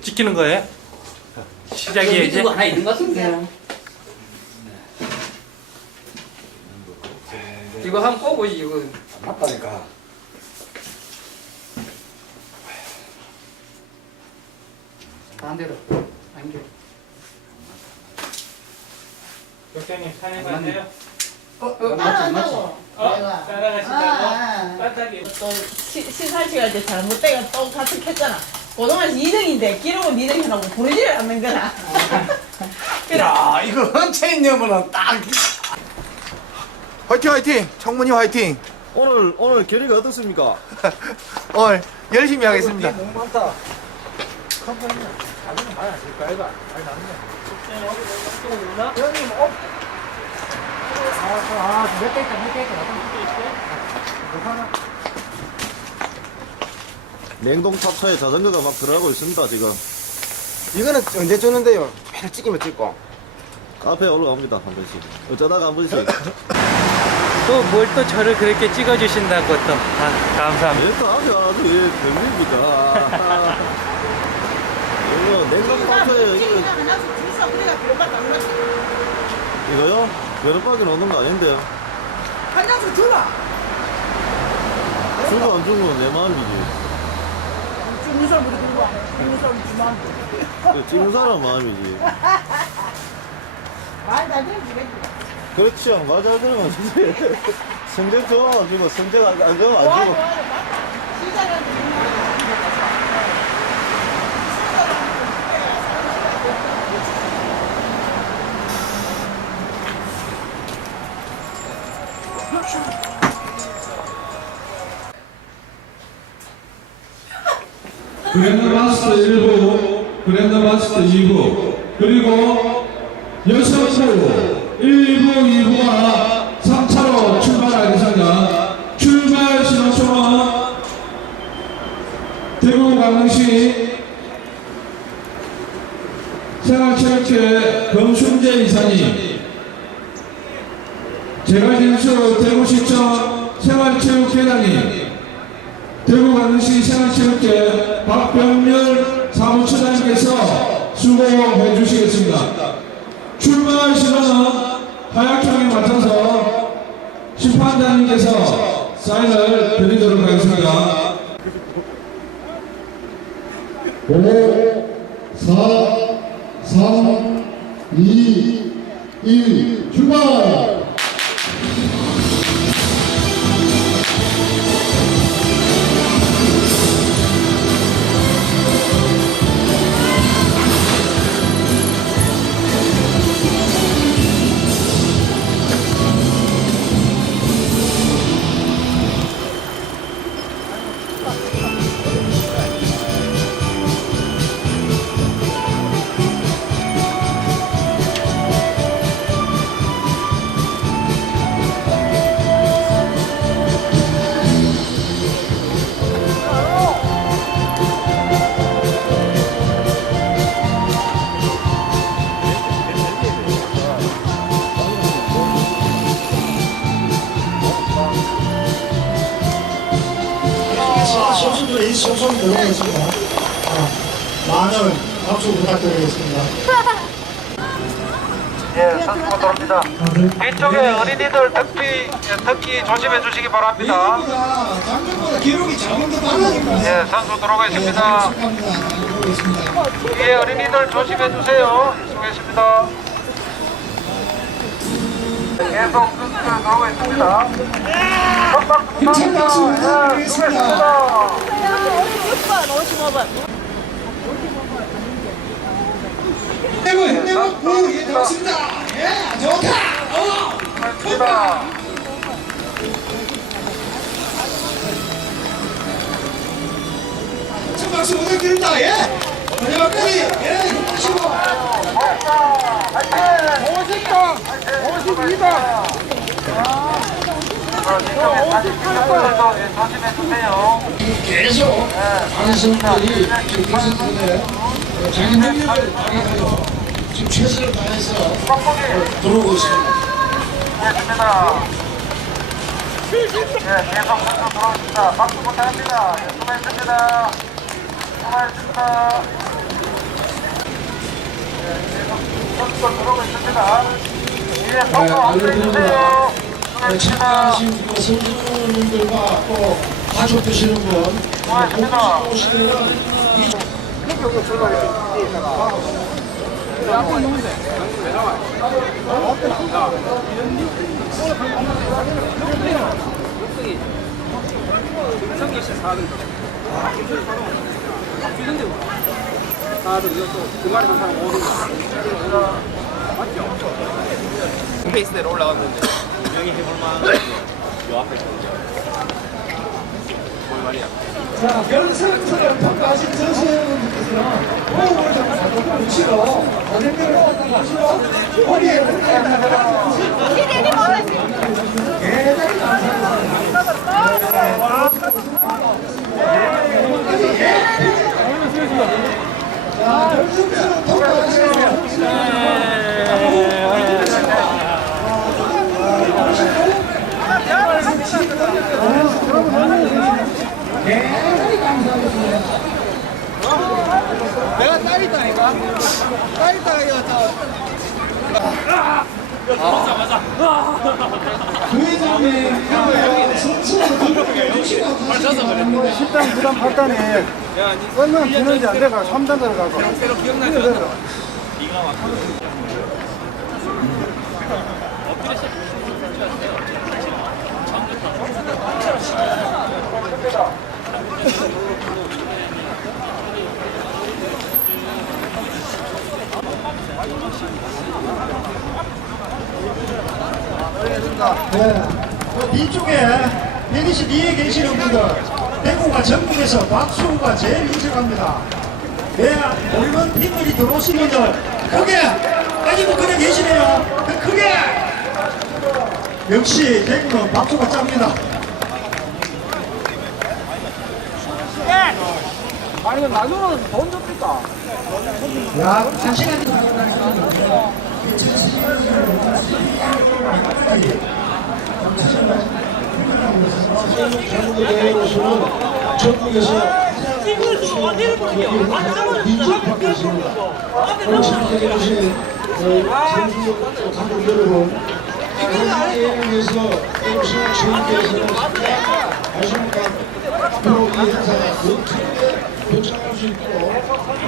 찍히는 거예요? 시작이에요 이제? 이거 하나 있는 것 같은데. 이거 한번 꼬보지 이거. 맞다니까. 반대로. 안겨. 산에 가세요? 어, 어. 따라한다고. 어? 내가. 따라가신다고? 아, 아. 또 시- 시살치가 이제 잘못돼가 또 같은 했잖아. 고등학교 2등인데 기록은 2등 해놓고 부르지를 않는 거라. 야, 이거 헌체 있냐면은 딱. 화이팅, 화이팅! 청문이 화이팅! 오늘 오늘 결의가 어떻습니까? 오늘 열심히 하겠습니다. 너무 많다. 컴퍼니는 자기는 많이 하실 거 아이가? 많이 나는데. 형님, 어? 아, 아, 몇개 있다, 몇개 있다. 냉동 탑차에 자전거가 막 들어가고 있습니다, 지금. 이거는 언제 주는데요? 매일 찍으면 찍고. 카페에 올라갑니다, 한 번씩. 어쩌다가 한 번씩. 또 뭘 또 저를 그렇게 찍어주신다고 또 아, 감사합니다 얘또 아주 아주 예, 별일입니다. 이거 냉동 탑차에 이거, 하나씩 줄서 우리가 들어갔다 한 번씩. 이거요? 바퀴 넣는 거 아닌데요? 한 장씩 주라. 주고 안 주고 내 마음이지. 주는 사람 우리 와. 주는 사람 주만. 그 찍는 사람 마음이지. 말도 안 되는 지겠지. 그렇죠. 맞아, 그러면. 성적 좋아가지고, 성적 안, 안 좋아, 좋아, 안 좋아, 그랜드마스터 1부, 그랜드마스터 2부, 그리고 여성부 1부, 2부가 3차로 출발하겠습니다. 출발 신호총은 대구 강릉시 생활체육회 검순재 이사님, 제갈진수 대구시청 생활체육회장님, 대구 강릉시 생활체육회 박병렬 사무처장님께서 수고해 주시겠습니다. 출발 신호는 하약형에 맞춰서 심판장님께서 사인을 드리도록 하겠습니다. 5, 4, 3, 2, 1, 출발! 선수들이 소송 들어오겠습니다. 많은 박수 부탁드리겠습니다. 예, 선수가 들어옵니다. 뒤쪽에 어린이들 특히 특히 조심해 주시기 바랍니다. 기록이 작은 게. 예, 선수 들어오고 있습니다. 축하합니다. 들어오고 있습니다. 뒤에 어린이들 조심해 주세요. 수고했습니다. 계속 선수들 들어오고 있습니다. 힘찬 박수 부탁드리겠습니다. 수고했습니다. 56번, 55번. 힘내고 힘내고 예, 좋습니다. 예, 좋다. 어, 수고했습니다. 큰 박수 부탁드립니다. 예. 마지막까지 예, 힘내시고. 52번. 예, 조심해 주세요. 계속 선수들이 지금 선수들의 자기 능력을 발휘하여 지금 최선을 다해서 들어오고 있습니다. 수고했습니다. 예, 계속 선수 들어오십니다. 박수 부탁합니다. 예, 수고했습니다. 수고했습니다. 네, 알려드립니다. 네, 참가하신 그 선수님들과 또 가족 되시는 분, 네, 오시면 이 자, 별세트를 평가하신 전시회원님께서는 호흡을 좀 자꾸 붙이고 어딘가를 하시고 허리에 어깨에 나가서 대단히 감사합니다. 자, 별세트를 평가하시는 감사합니다. 내가 딸 있다니까? 딸 있다가 이거 등록해 주시고 가시기 바랍니다. 식당 부담 받다니 얼마나 되는지 안 돼가 3단 들어가고 새로 기억나죠? 네. 그 뒤쪽에 페니시 뒤에 계시는 분들 대구가 전국에서 박수가 제일 인색합니다. 네, 물론 팀들이 들어오신 분들 크게 아직도 그냥 계시네요. 그 크게 역시 대구는 박수가 짭니다. 아니 나중에는 돈 줍니까? 야, 잠시만요. 전국에서 민족박이었습니다. 오늘 참석해 주신 선수 감독 여러분, 선수에 위해서 오신 주님께서는 아십니까? 그리고 이 행사가 멋지게 도착할 수 있도록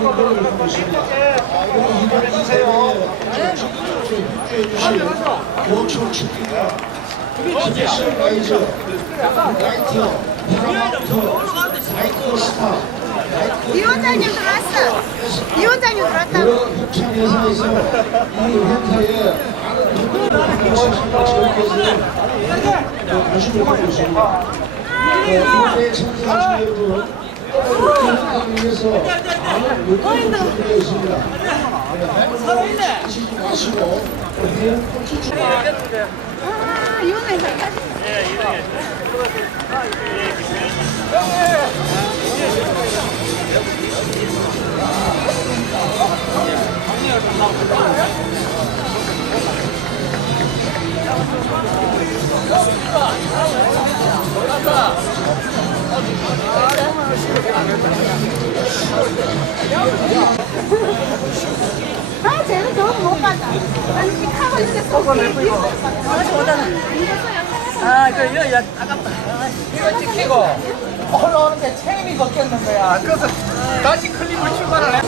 노력을 하고 있습니다. 그리고 이번 행사에 적극적으로 협조해 주신 원초 축구가 스페셜 라이저, 라이터, 파라마우터, 라이터 스타, 이 원장님 들어왔어. 이 원장님 들어왔다고. 여러 협찬 회사에서 이 행사에 많은 분들이 오셔서 저희께서 관심을 갖고 있습니다. 이번에 참석하신 여러분, 위해서 많은 노력을 준비되어 있습니다. 네, 드시지 마시고 회원 추천 아, 이 원장님. 아, 저거 내 이거 아, 그, 이거, 야, 아깝다. 이거 찍히고, 올라오는데 체인이 벗겼는 거야. 그래서 다시 클립을 출발을 해.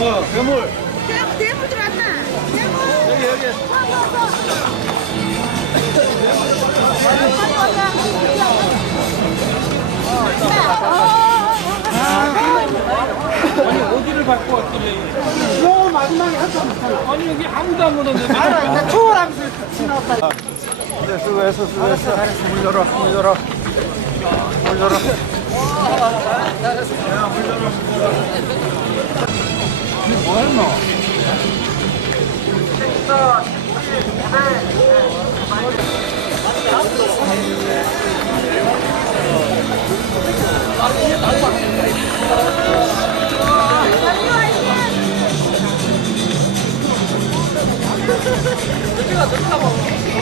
어 괴물 대물, 대물 들어왔나? 대물. 여기, 여기. 와, 와, 와. 아니 어디를 밟고 왔길래 너 마지막에 한참 아니 여기 아무도 안 묻었는데 알아 초월하면서 지나갔다 네, 수고했어, 수고했어. 잘했어, 문 열어, 문 열어. 문 열어. 잘했어. 야, 문 열어. 이게 뭐 했노? 진짜, 저기가 저기가 봐.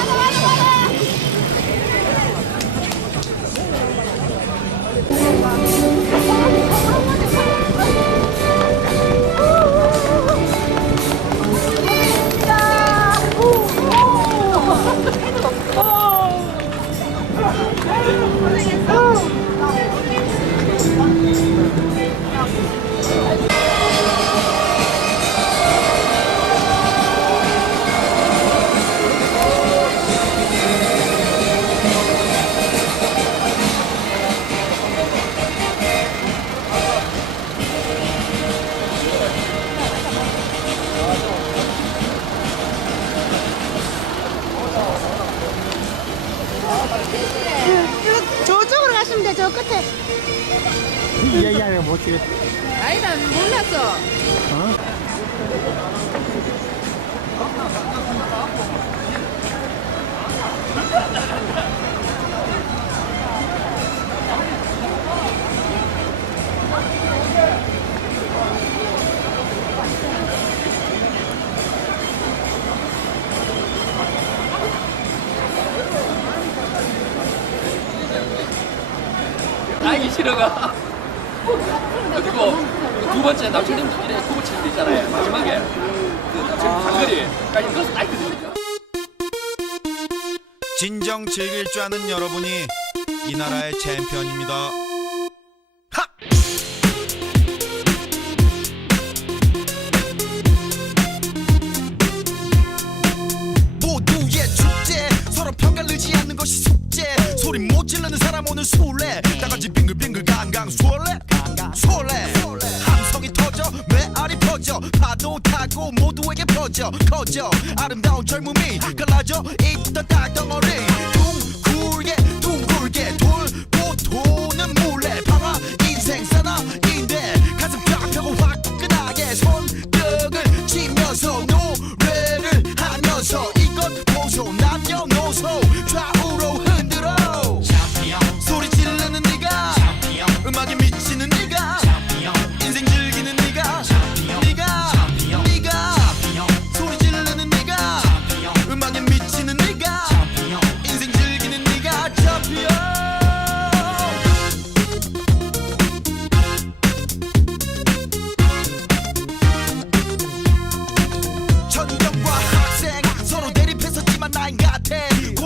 싫어가. 그리고 두 번째 남철님 이래 구부치는 있잖아요. 마지막에. 그장거리 까지 이것은 나이트 됩니까? 진정 즐길 줄 아는 여러분이 이 나라의 챔피언입니다. yo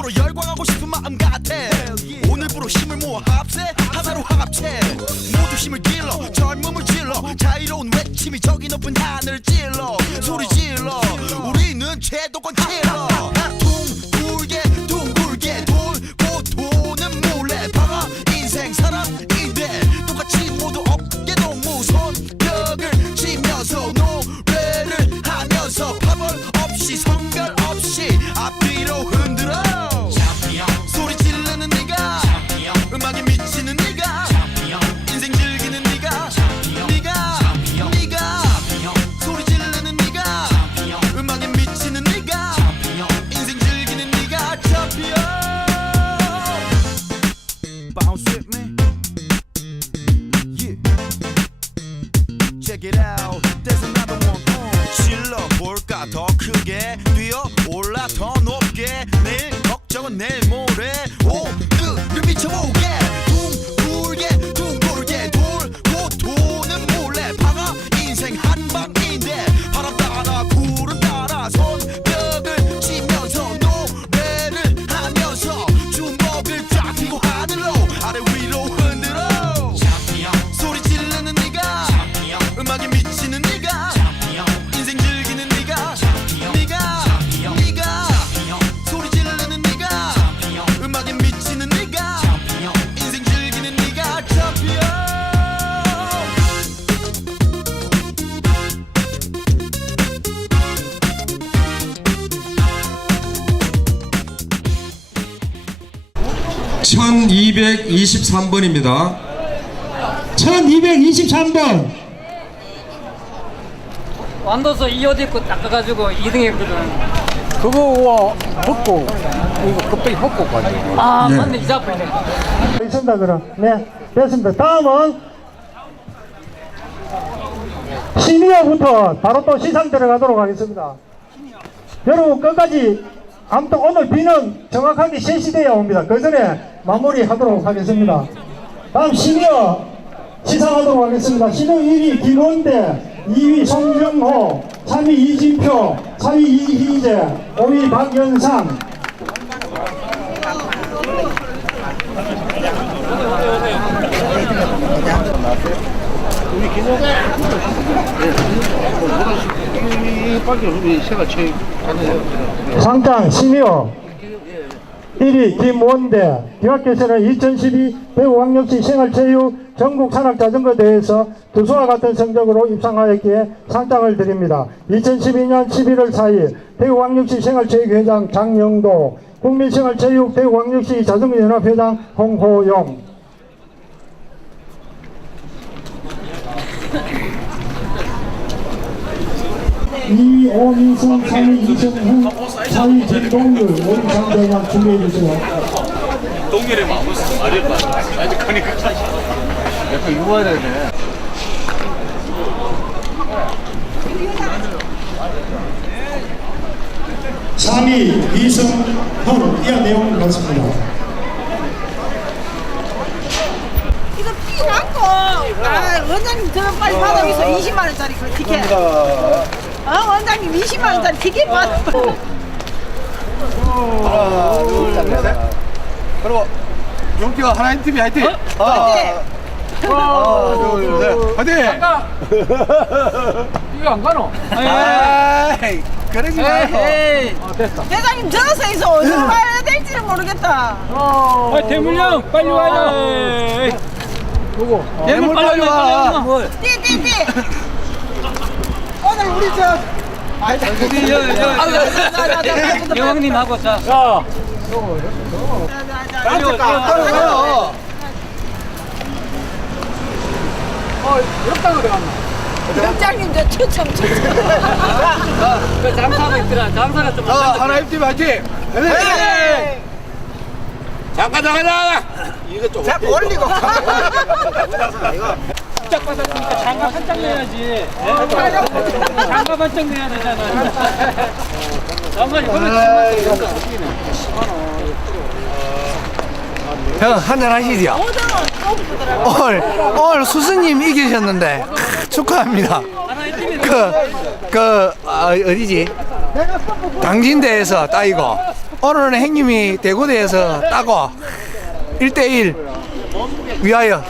서로 열광하고 싶은 마음 같아. 오늘부로 힘을 모아 합세 하나로 합체. 모두 힘을 길러 젊음을 질러 자유로운 외침이 저기 높은 하늘 찔러. 소리 질러. 우리는 제도권 질 1223번입니다. 1223번. 완도서 이 옷 입고 닦아가지고 2등 했거든. 그거 벗고 이거 급하게 벗고 가지고. 아 네. 맞네 이자 불네. 있습니다 그럼. 네 됐습니다. 다음은 시니어부터 바로 또 시상 들어가도록 하겠습니다. 여러분 끝까지 아무튼 오늘 비는 정확하게 3시 돼야 옵니다. 그 전에 마무리 하도록 하겠습니다. 다음 시니어 시상하도록 하겠습니다. 시니어 1위 김원대 2위 송정호 3위 이진표 4위 이희재 5위 박연상 상장 시니어 1위 김원대 대학교에서는 2012 대구 광역시 생활체육 전국 산악자전거 대회에서 두수와 같은 성적으로 입상하였기에 상장을 드립니다. 2012년 11월 4일 대구 광역시 생활체육회장 장영도 국민생활체육 대구 광역시 자전거연합회장 홍호용 이 오민승, 3위 이승훈, 4위 김동률, 5위 장대만 준비해주세요. 동일의 마음을 말해봐. 아직 그러니까. 약간 이거 해야 되네 3위 이승훈, 이하 내용을 받습니다. 이거 피 났고. 아, 원장님 저 빨리 받아주세요. 20만 원짜리 그 티켓. 어, 원장님 20만 원짜리 티켓 받아. 하나 둘셋. 그리고 용기가 하나인 TV 화이팅. 하나 둘 셋. 화이팅. 이거 안 가노? 에이 그러지 말고 대장님 저서 있어 어디로 가야 될지를 모르겠다. 아, 대물령 빨리 와요. 예물 빨리 와. 띠 띠 띠. 오늘 우리 저 우리 여, 여, 여왕님하고 자. 빨리 와. 가요 원장님 저 추첨 추첨. 그 장사가 있더라. 장사가 좀. 자. 하나인 TV 화이팅 화이팅 잠깐 잠깐 잠깐. 이거 좀 자꾸 올리고 짝 받았으니까 장갑 한 장 내야지. 장갑 한 장 내야 되잖아. 그렇지. 형 한잔 하시죠. 오늘 오늘 수수님 이기셨는데 크, 축하합니다. 그, 그 아, 어디지? 당진대에서 따이고 오늘은 행님이 대구대에서 따고 1대1 위하여